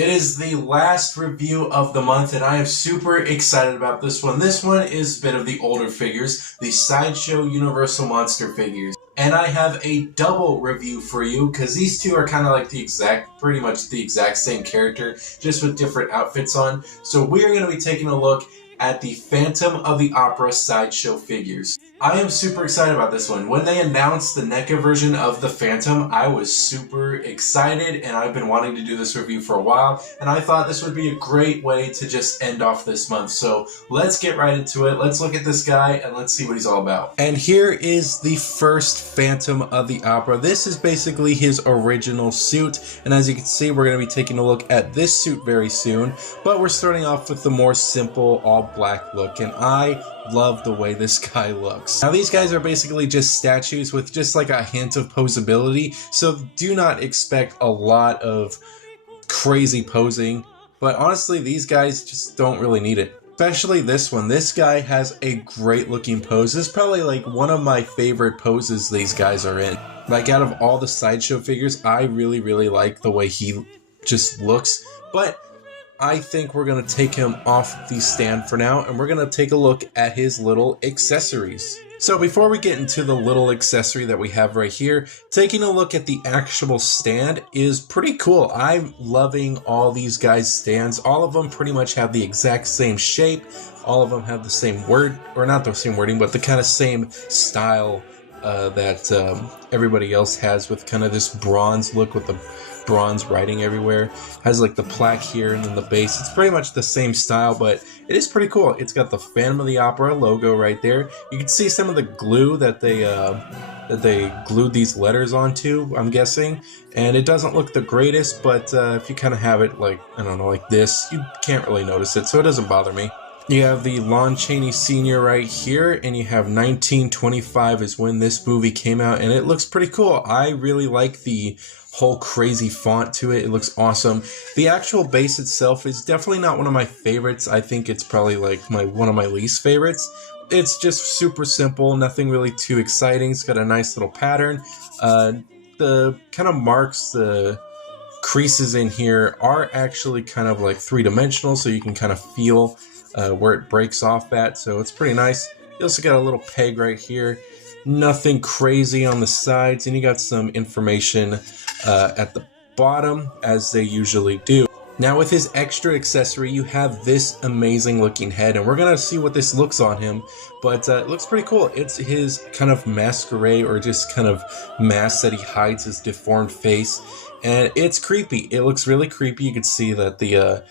It is the last review of the month, and I am super excited about this one. This one is a bit of the older figures, the Sideshow Universal Monster figures. And I have a double review for you, because these two are kind of like pretty much the exact same character, just with different outfits on. So we are going to be taking a look at the Phantom of the Opera Sideshow figures. I am super excited about this one. When they announced the NECA version of the Phantom, I was super excited, and I've been wanting to do this review for a while, and I thought this would be a great way to just end off this month. So let's get right into it. Let's look at this guy, and let's see what he's all about. And here is the first Phantom of the Opera. This is basically his original suit, and as you can see, we're going to be taking a look at this suit very soon, but we're starting off with the more simple, all black look, and I love the way this guy looks. Now these guys are basically just statues with just like a hint of posability, so do not expect a lot of crazy posing, but honestly these guys just don't really need it. Especially this one. This guy has a great looking pose. This is probably like one of my favorite poses these guys are in. Like out of all the Sideshow figures, I really like the way he just looks, but I think we're going to take him off the stand for now, and we're going to take a look at his little accessories. So before we get into the little accessory that we have right here, taking a look at the actual stand is pretty cool. I'm loving all these guys' stands. All of them pretty much have the exact same shape. All of them have the same word, or not the same wording, but the kind of same style that everybody else has, with kind of this bronze look with the bronze writing everywhere. Has like the plaque here and then the base. It's pretty much the same style, but it is pretty cool. It's got the Phantom of the Opera logo right there. You can see some of the glue that they glued these letters onto, I'm guessing, and it doesn't look the greatest, but if you kind of have it like, I don't know, like this, you can't really notice it, so it doesn't bother me. You have the Lon Chaney Sr. right here, and you have 1925 is when this movie came out, and it looks pretty cool. I really like the whole crazy font to it. It looks awesome. The actual base itself is definitely not one of my favorites. I think it's probably like one of my least favorites. It's just super simple, nothing really too exciting. It's got a nice little pattern. The kind of marks, the creases in here are actually kind of like three-dimensional, so you can kind of feel where it breaks off at, so it's pretty nice. You also got a little peg right here. Nothing crazy on the sides, and you got some information at the bottom, as they usually do. Now with his extra accessory, you have this amazing looking head, and we're gonna see what this looks on him, but it looks pretty cool. It's his kind of masquerade, or just kind of mask that he hides his deformed face, and it's creepy. It looks really creepy. You can see that the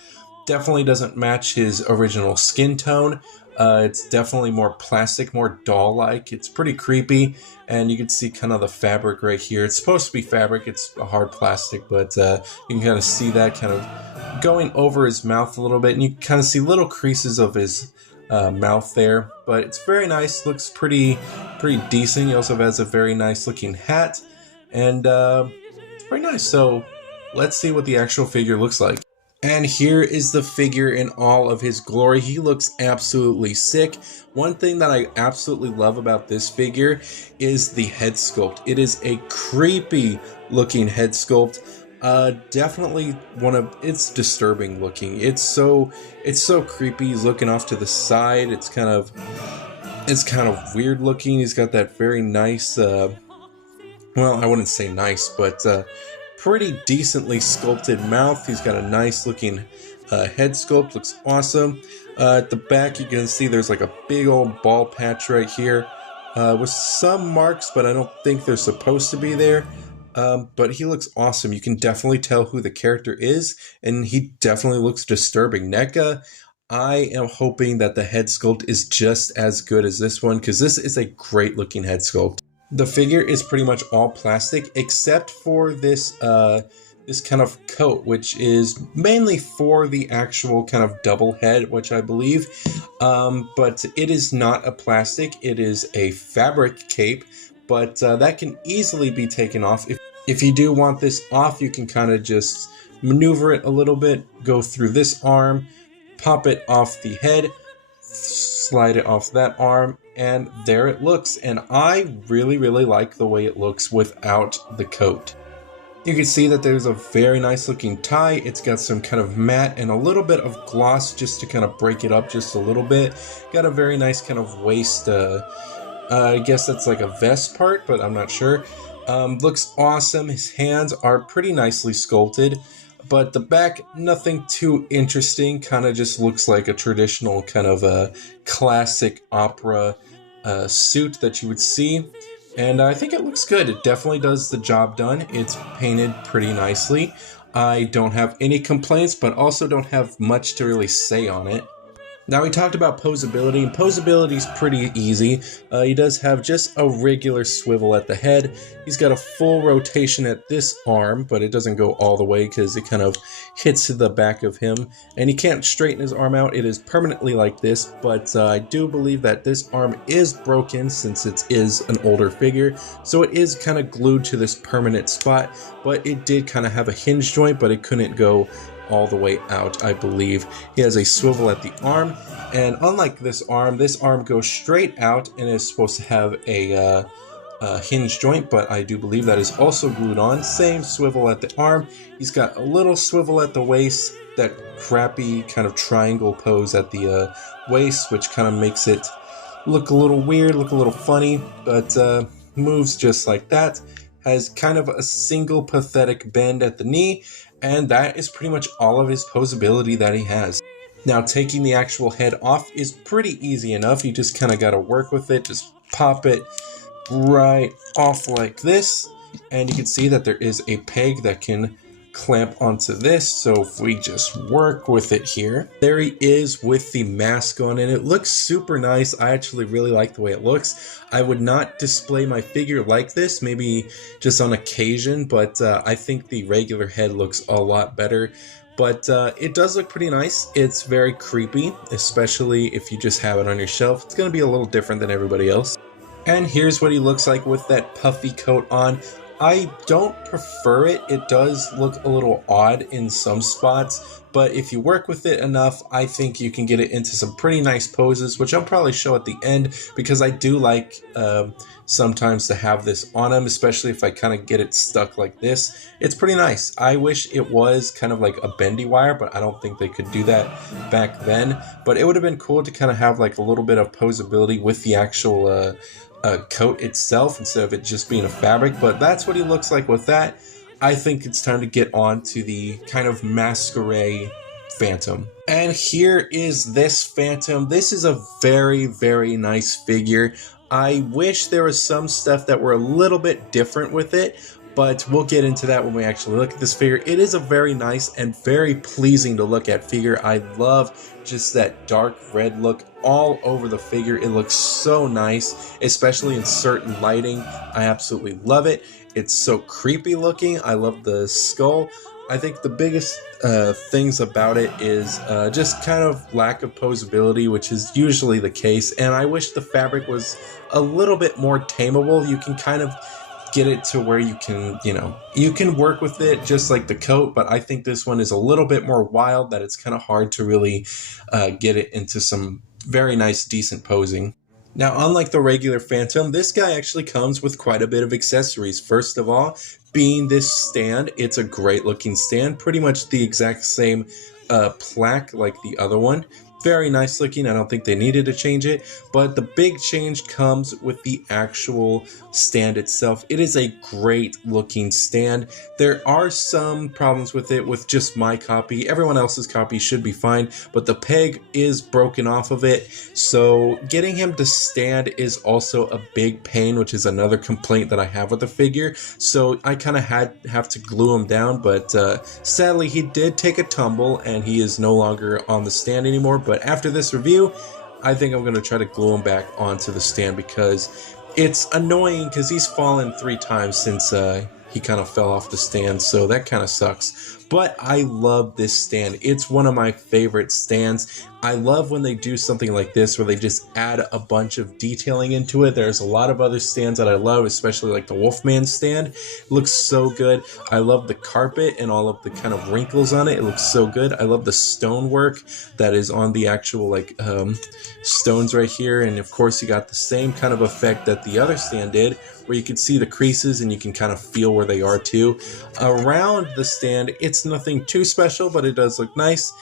definitely doesn't match his original skin tone. It's definitely more plastic, more doll-like. It's pretty creepy, and you can see kind of the fabric right here. It's supposed to be fabric, it's a hard plastic, but you can kind of see that kind of going over his mouth a little bit, and you can kind of see little creases of his mouth there, but it's very nice. Looks pretty decent. He also has a very nice looking hat, and it's pretty nice. So let's see what the actual figure looks like. And here is the figure in all of his glory. He looks absolutely sick. One thing that I absolutely love about this figure is the head sculpt. It is a creepy looking head sculpt. Definitely it's disturbing looking. It's so creepy. He's looking off to the side. It's kind of weird looking. He's got that very nice, well, I wouldn't say nice, but pretty decently sculpted mouth. He's got a nice looking head sculpt. Looks awesome. At the back you can see there's like a big old ball patch right here with some marks, but I don't think they're supposed to be there. But he looks awesome. You can definitely tell who the character is, and he definitely looks disturbing. NECA, I am hoping that the head sculpt is just as good as this one, because this is a great looking head sculpt. The figure is pretty much all plastic except for this this kind of coat, which is mainly for the actual kind of double head, which I believe, but it is not a plastic. It is a fabric cape, but that can easily be taken off. If you do want this off, you can kind of just maneuver it a little bit, go through this arm, pop it off the head, slide it off that arm, and there it looks. And I really like the way it looks without the coat. You can see that there's a very nice looking tie. It's got some kind of matte and a little bit of gloss just to kind of break it up just a little bit. Got a very nice kind of waist, I guess that's like a vest part, but I'm not sure. Looks awesome. His hands are pretty nicely sculpted, but the back, nothing too interesting. Kind of just looks like a traditional kind of a classic opera suit that you would see. And I think it looks good. It definitely does the job done. It's painted pretty nicely. I don't have any complaints, but also don't have much to really say on it. Now, we talked about posability, and posability is pretty easy. He does have just a regular swivel at the head. He's got a full rotation at this arm, but it doesn't go all the way because it kind of hits the back of him. And he can't straighten his arm out. It is permanently like this, but I do believe that this arm is broken since it is an older figure. So it is kind of glued to this permanent spot, but it did kind of have a hinge joint, but it couldn't go all the way out, I believe. He has a swivel at the arm, and unlike this arm goes straight out and is supposed to have a hinge joint, but I do believe that is also glued on. Same swivel at the arm. He's got a little swivel at the waist, that crappy kind of triangle pose at the waist, which kind of makes it look a little weird, look a little funny, but moves just like that. Has kind of a single pathetic bend at the knee, and that is pretty much all of his posability that he has. Now, taking the actual head off is pretty easy enough. You just kind of got to work with it. Just pop it right off like this, and you can see that there is a peg that can clamp onto this. So if we just work with it here, there he is with the mask on, and it looks super nice. I actually really like the way it looks. I would not display my figure like this, maybe just on occasion, but I think the regular head looks a lot better. But it does look pretty nice. It's very creepy, especially if you just have it on your shelf. It's going to be a little different than everybody else. And here's what he looks like with that puffy coat on. I don't prefer it. It does look a little odd in some spots, but if you work with it enough, I think you can get it into some pretty nice poses, which I'll probably show at the end, because I do like sometimes to have this on him, especially if I kind of get it stuck like this. It's pretty nice. I wish it was kind of like a bendy wire, but I don't think they could do that back then. But it would have been cool to kind of have like a little bit of posability with the actual coat itself instead of it just being a fabric. But that's what he looks like with that. I think it's time to get on to the kind of masquerade Phantom. And here is this Phantom. This is a very, very nice figure. I wish there was some stuff that were a little bit different with it, but we'll get into that when we actually look at this figure. It is a very nice and very pleasing to look at figure. I love just that dark red look all over the figure. It looks so nice, especially in certain lighting. I absolutely love it. It's so creepy looking. I love the skull. I think the biggest things about it is just kind of lack of posability, which is usually the case, and I wish the fabric was a little bit more tameable. You can kind of get it to where you can, you can work with it just like the coat, but I think this one is a little bit more wild, that it's kind of hard to really get it into some very nice, decent posing. Now, unlike the regular Phantom, this guy actually comes with quite a bit of accessories. First of all, being this stand, it's a great looking stand, pretty much the exact same plaque like the other one. Very nice looking. I don't think they needed to change it, but the big change comes with the actual stand itself. It is a great looking stand. There are some problems with it with just my copy. Everyone else's copy should be fine, but the peg is broken off of it, so getting him to stand is also a big pain, which is another complaint that I have with the figure. So I kind of have to glue him down, but sadly he did take a tumble and he is no longer on the stand anymore. But after this review, I think I'm going to try to glue him back onto the stand, because it's annoying because he's fallen 3 times since he kind of fell off the stand, so that kind of sucks. But I love this stand. It's one of my favorite stands. I love when they do something like this where they just add a bunch of detailing into it. There's a lot of other stands that I love, especially like the Wolfman stand. It looks so good. I love the carpet and all of the kind of wrinkles on it. It looks so good. I love the stonework that is on the actual stones right here. And of course you got the same kind of effect that the other stand did, where you can see the creases and you can kind of feel where they are too. Around the stand, it's nothing too special, but it does look nice.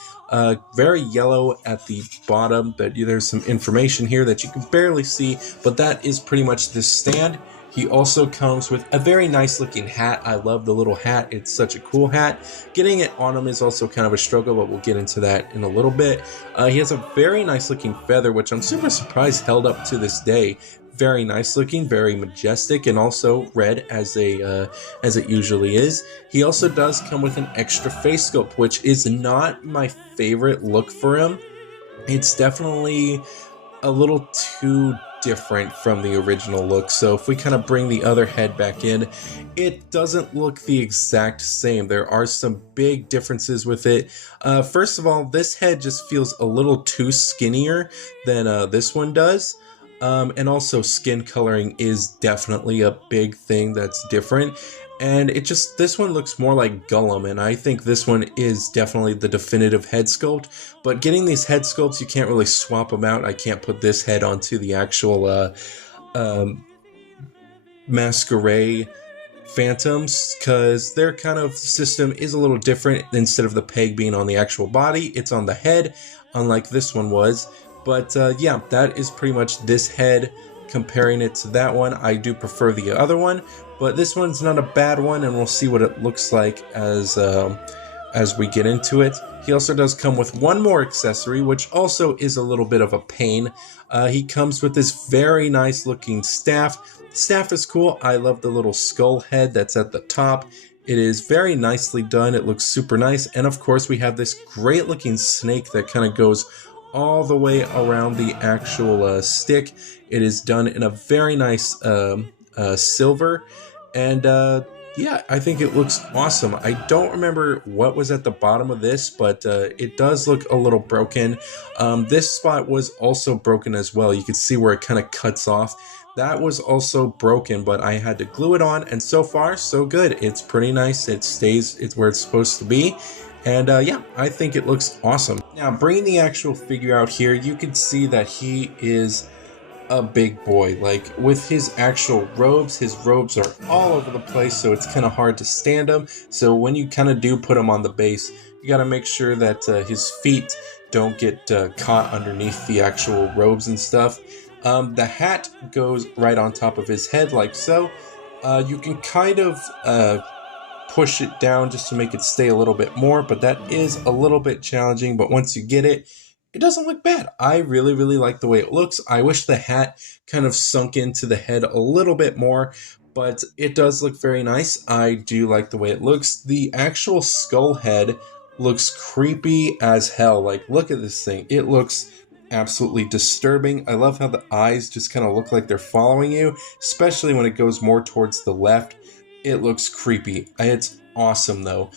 Very yellow at the bottom, but there's some information here that you can barely see, but that is pretty much this stand. He also comes with a very nice looking hat. I love the little hat. It's such a cool hat. Getting it on him is also kind of a struggle, but we'll get into that in a little bit. He has a very nice looking feather, which I'm super surprised held up to this day. Very nice looking, very majestic, and also red as it usually is. He also does come with an extra face sculpt, which is not my favorite look for him. It's definitely a little too different from the original look. So if we kind of bring the other head back in, it doesn't look the exact same. There are some big differences with it. First of all, this head just feels a little too skinnier than this one does. And also skin coloring is definitely a big thing that's different. And this one looks more like Gollum, and I think this one is definitely the definitive head sculpt. But getting these head sculpts, you can't really swap them out. I can't put this head onto the actual Masquerade Phantoms, because their kind of system is a little different. Instead of the peg being on the actual body, it's on the head, unlike this one was. But yeah, that is pretty much this head. Comparing it to that one, I do prefer the other one, but this one's not a bad one, and we'll see what it looks like as we get into it. He also does come with one more accessory, which also is a little bit of a pain. He comes with this very nice looking staff. The staff is cool. I love the little skull head that's at the top. It is very nicely done. It looks super nice. And of course, we have this great looking snake that kind of goes all the way around the actual stick. It is done in a very nice silver, and yeah, I think it looks awesome. I don't remember what was at the bottom of this, but it does look a little broken. This spot was also broken as well. You can see where it kind of cuts off. That was also broken, but I had to glue it on, and so far so good. It's pretty nice. It stays where it's supposed to be. And yeah, I think it looks awesome. Now, bringing the actual figure out here, you can see that he is a big boy. Like, with his actual robes, his robes are all over the place, so it's kind of hard to stand him. So when you kind of do put him on the base, you got to make sure that his feet don't get caught underneath the actual robes and stuff. The hat goes right on top of his head like so. You can kind of push it down just to make it stay a little bit more, but that is a little bit challenging. But once you get it, it doesn't look bad. I really, really like the way it looks. I wish the hat kind of sunk into the head a little bit more, but it does look very nice. I do like the way it looks. The actual skull head looks creepy as hell. Like, look at this thing. It looks absolutely disturbing. I love how the eyes just kind of look like they're following you, especially when it goes more towards the left. It looks creepy. It's awesome though.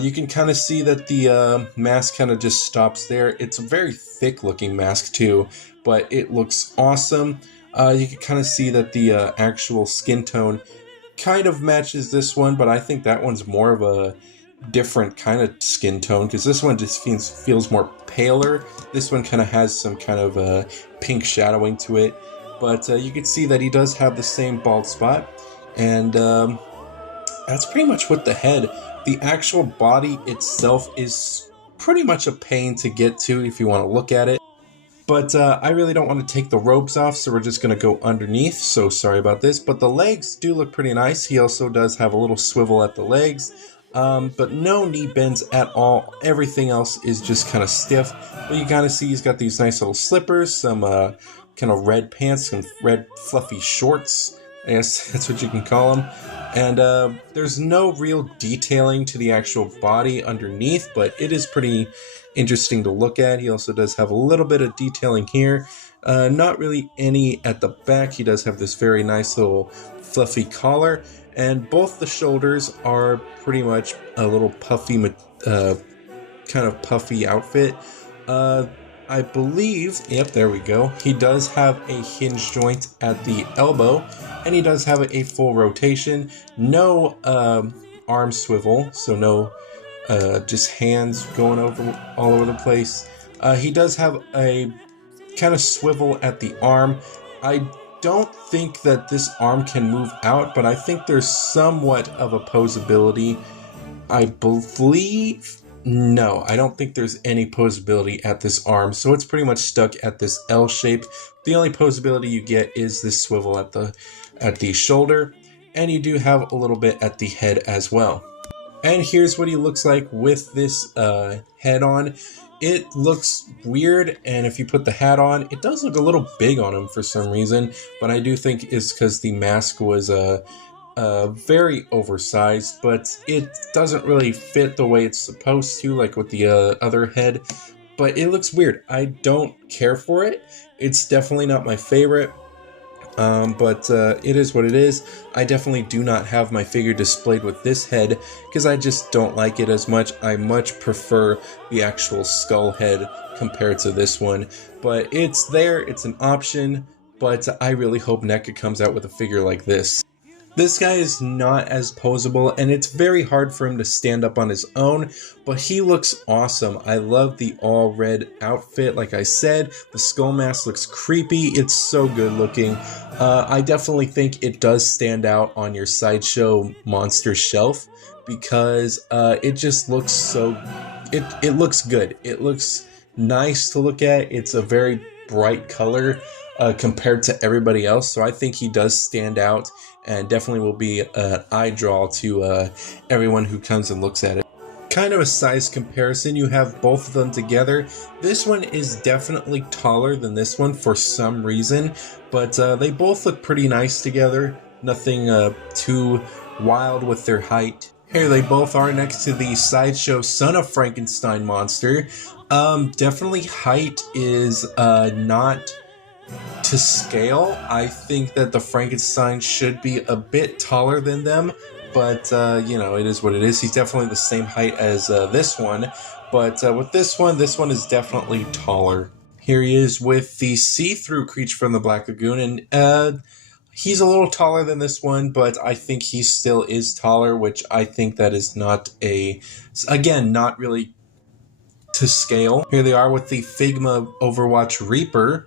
You can kind of see that the mask kind of just stops there. It's a very thick looking mask too, but it looks awesome. You can kind of see that the actual skin tone kind of matches this one, but I think that one's more of a different kind of skin tone, because this one just feels more paler. This one kind of has some kind of pink shadowing to it, but you can see that he does have the same bald spot, and that's pretty much with the head. The actual body itself is pretty much a pain to get to if you want to look at it. But I really don't want to take the robes off, so we're just going to go underneath. So sorry about this. But the legs do look pretty nice. He also does have a little swivel at the legs. But no knee bends at all. Everything else is just kind of stiff. But you kind of see he's got these nice little slippers, some kind of red pants, some red fluffy shorts. I guess that's what you can call them. And there's no real detailing to the actual body underneath, but it is pretty interesting to look at. He also does have a little bit of detailing here. Not really any at the back. He does have this very nice little fluffy collar. and both the shoulders are pretty much a little puffy, kind of puffy outfit. I believe, yep, there we go. He does have a hinge joint at the elbow, and he does have a full rotation. No arm swivel, so no just hands going all over the place. He does have a kind of swivel at the arm. I don't think that this arm can move out, but I think there's somewhat of a posability. I believe... No, I don't think there's any posability at this arm, so it's pretty much stuck at this L shape. The only posability you get is this swivel at the shoulder, and you do have a little bit at the head as well. And here's what he looks like with this head on. It looks weird, and if you put the hat on, it does look a little big on him for some reason, but I do think it's because the mask was very oversized, but it doesn't really fit the way it's supposed to, like with the other head. But it looks weird. I don't care for it. It's definitely not my favorite, but it is what it is. I definitely do not have my figure displayed with this head because I just don't like it as much. I much prefer the actual skull head compared to this one, but it's there. It's an option, but I really hope NECA comes out with a figure like this. This guy is not as posable, and it's very hard for him to stand up on his own, but he looks awesome. I love the all red outfit, like I said. The skull mask looks creepy. It's so good looking. I definitely think it does stand out on your Sideshow monster shelf because it just looks so... It looks good. It looks nice to look at. It's a very bright color compared to everybody else, so I think he does stand out and definitely will be an eye draw to everyone who comes and looks at it. Kind of a size comparison, you have both of them together. This one is definitely taller than this one for some reason, but they both look pretty nice together. Nothing too wild with their height. Here they both are next to the Sideshow Son of Frankenstein monster. Definitely height is not to scale. I think that the Frankenstein should be a bit taller than them, but you know, it is what it is. He's definitely the same height as this one, but with this one is definitely taller. Here he is with the see-through creature from the Black Lagoon, and he's a little taller than this one, but I think he still is taller, which I think that is not again, not really to scale. Here they are with the Figma Overwatch Reaper.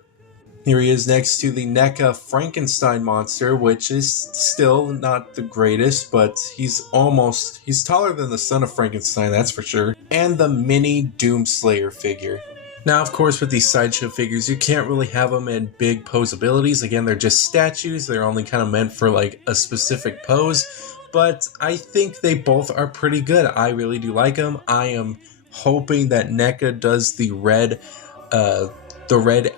Here he is next to the NECA Frankenstein monster, which is still not the greatest, but he's taller than the Son of Frankenstein, that's for sure. And the mini Doomslayer figure. Now, of course, with these Sideshow figures, you can't really have them in big posabilities. Again, they're just statues. They're only kind of meant for like a specific pose, but I think they both are pretty good. I really do like them. I am hoping that NECA does the red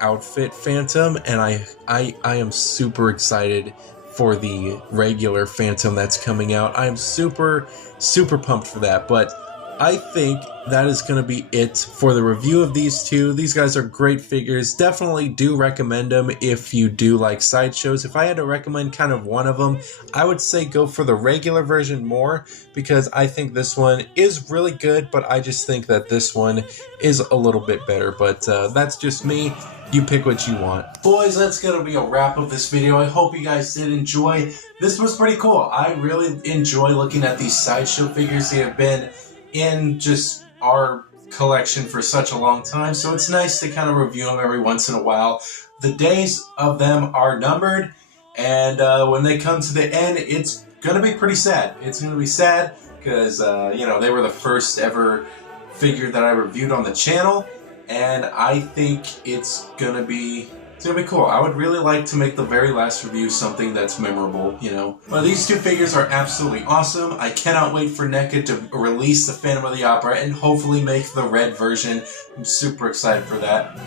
outfit Phantom, and I am super excited for the regular Phantom that's coming out. I'm super pumped for that, but I think that is going to be it for the review of these two. These guys are great figures. Definitely do recommend them if you do like Sideshows. If I had to recommend kind of one of them, I would say go for the regular version more, because I think this one is really good, but I just think that this one is a little bit better. But that's just me. You pick what you want. Boys, that's going to be a wrap of this video. I hope you guys did enjoy. This was pretty cool. I really enjoy looking at these Sideshow figures. They have been in just our collection for such a long time, so it's nice to kind of review them every once in a while. The days of them are numbered, and when they come to the end, it's going to be pretty sad. It's going to be sad because, you know, they were the first ever figure that I reviewed on the channel, and I think it's going to be cool. I would really like to make the very last review something that's memorable, you know. But these two figures are absolutely awesome. I cannot wait for NECA to release the Phantom of the Opera and hopefully make the red version. I'm super excited for that.